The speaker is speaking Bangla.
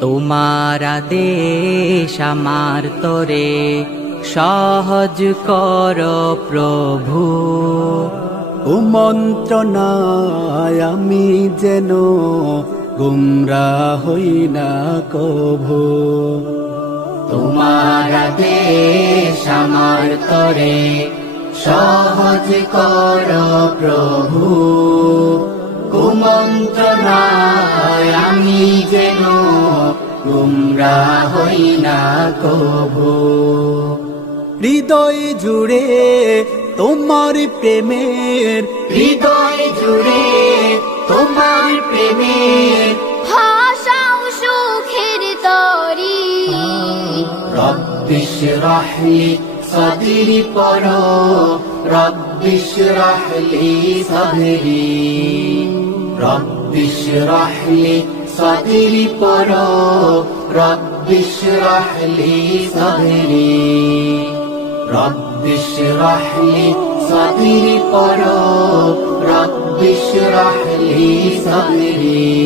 তোমার আদেশ আমার তরে সহজ কর প্রভু। ও মন্ত্রণায় আমি যেন গুমরাহ হই না কভু। তোমার আদেশ আমার তরে সহজ কর প্রভু। কুমন্ত্রণায় আমি যেন গুমরাহ হই না কভু। হৃদয় জুড়ে তোমার প্রেমের, হৃদয় জুড়ে তোমার প্রেমের ভাষাও সুখের তরি। রব্বি ইশরাহ লি সাদরি পড়ো, রব্বি ইশরাহ লি সাদরি। রব্বি ইশরাহ লি সাদরি পড়ো, রব্বি ইশরাহ লি সাদরি। রব্বি ইশরাহ লি সাদরি পড়ো, রব্বি ইশরাহ লি সাদরি।